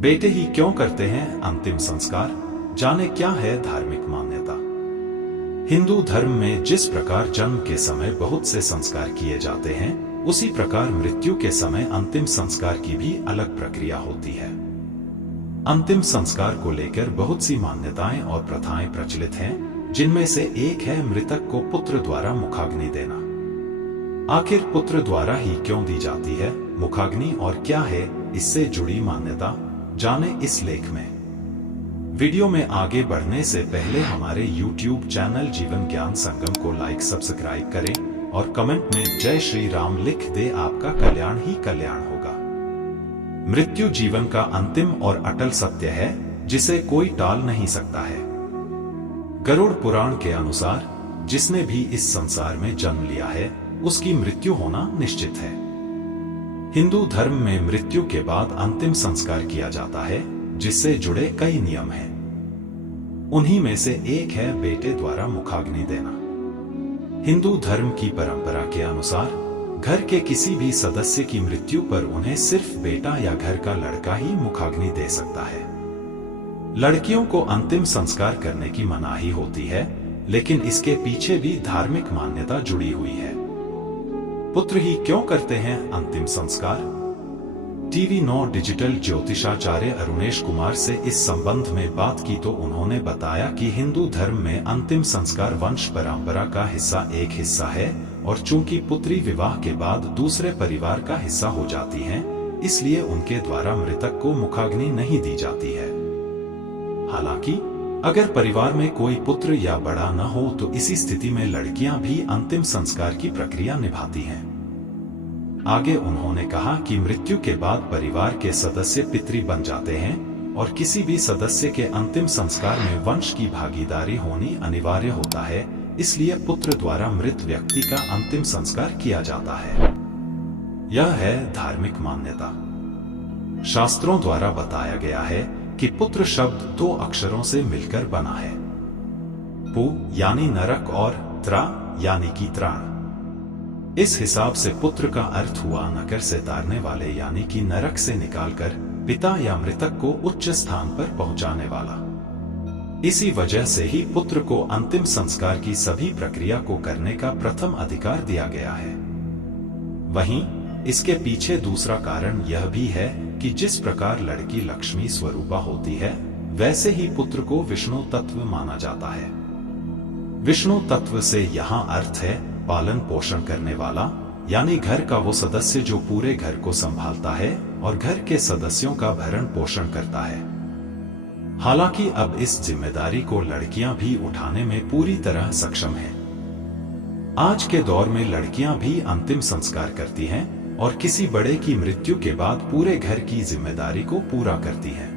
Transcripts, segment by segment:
बेटे ही क्यों करते हैं अंतिम संस्कार, जाने क्या है धार्मिक मान्यता। हिंदू धर्म में जिस प्रकार जन्म के समय बहुत से संस्कार किए जाते हैं, उसी प्रकार मृत्यु के समय अंतिम संस्कार की भी अलग प्रक्रिया होती है। अंतिम संस्कार को लेकर बहुत सी मान्यताएं और प्रथाएं प्रचलित हैं, जिनमें से एक है मृतक को पुत्र द्वारा मुखाग्नि देना। आखिर पुत्र द्वारा ही क्यों दी जाती है मुखाग्नि और क्या है इससे जुड़ी मान्यता, जाने इस लेख में। वीडियो में आगे बढ़ने से पहले हमारे YouTube चैनल जीवन ज्ञान संगम को लाइक सब्सक्राइब करें और कमेंट में जय श्री राम लिख दे, आपका कल्याण ही कल्याण होगा। मृत्यु जीवन का अंतिम और अटल सत्य है, जिसे कोई टाल नहीं सकता है। गरुड़ पुराण के अनुसार जिसने भी इस संसार में जन्म लिया है, उसकी मृत्यु होना निश्चित है। हिंदू धर्म में मृत्यु के बाद अंतिम संस्कार किया जाता है, जिससे जुड़े कई नियम हैं। उन्हीं में से एक है बेटे द्वारा मुखाग्नि देना। हिंदू धर्म की परंपरा के अनुसार घर के किसी भी सदस्य की मृत्यु पर उन्हें सिर्फ बेटा या घर का लड़का ही मुखाग्नि दे सकता है। लड़कियों को अंतिम संस्कार करने की मनाही होती है, लेकिन इसके पीछे भी धार्मिक मान्यता जुड़ी हुई है। पुत्र ही क्यों करते हैं अंतिम संस्कार। TV9 डिजिटल ज्योतिषाचार्य अरुणेश कुमार से इस संबंध में बात की तो उन्होंने बताया कि हिंदू धर्म में अंतिम संस्कार वंश परंपरा का एक हिस्सा है, और चूंकि पुत्री विवाह के बाद दूसरे परिवार का हिस्सा हो जाती हैं, इसलिए उनके द्वारा मृतक को मुखाग्नि नहीं दी जाती है। हालांकि अगर परिवार में कोई पुत्र या बड़ा न हो तो इसी स्थिति में लड़कियां भी अंतिम संस्कार की प्रक्रिया निभाती हैं। आगे उन्होंने कहा कि मृत्यु के बाद परिवार के सदस्य पितृ बन जाते हैं और किसी भी सदस्य के अंतिम संस्कार में वंश की भागीदारी होनी अनिवार्य होता है, इसलिए पुत्र द्वारा मृत व्यक्ति का अंतिम संस्कार किया जाता है। यह है धार्मिक मान्यता। शास्त्रों द्वारा बताया गया है कि पुत्र शब्द 2 अक्षरों से मिलकर बना है। पु यानी नरक और त्रा यानी कि त्राण। इस हिसाब से पुत्र का अर्थ हुआ नकर से तारने वाले यानी कि नरक से निकालकर पिता या मृतक को उच्च स्थान पर पहुंचाने वाला। इसी वजह से ही पुत्र को अंतिम संस्कार की सभी प्रक्रिया को करने का प्रथम अधिकार दिया गया है। वहीं इसके पीछे दूसरा कारण यह भी है कि जिस प्रकार लड़की लक्ष्मी स्वरूपा होती है, वैसे ही पुत्र को विष्णु तत्व माना जाता है। विष्णु तत्व से यहाँ अर्थ है पालन पोषण करने वाला, यानी घर का वो सदस्य जो पूरे घर को संभालता है और घर के सदस्यों का भरण पोषण करता है। हालांकि अब इस जिम्मेदारी को लड़कियां भी उठाने में पूरी तरह सक्षम हैं। आज के दौर में लड़कियां भी अंतिम संस्कार करती हैं और किसी बड़े की मृत्यु के बाद पूरे घर की जिम्मेदारी को पूरा करती हैं।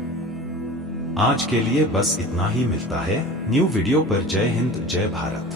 आज के लिए बस इतना ही। मिलता है न्यू वीडियो पर। जय हिंद, जय भारत।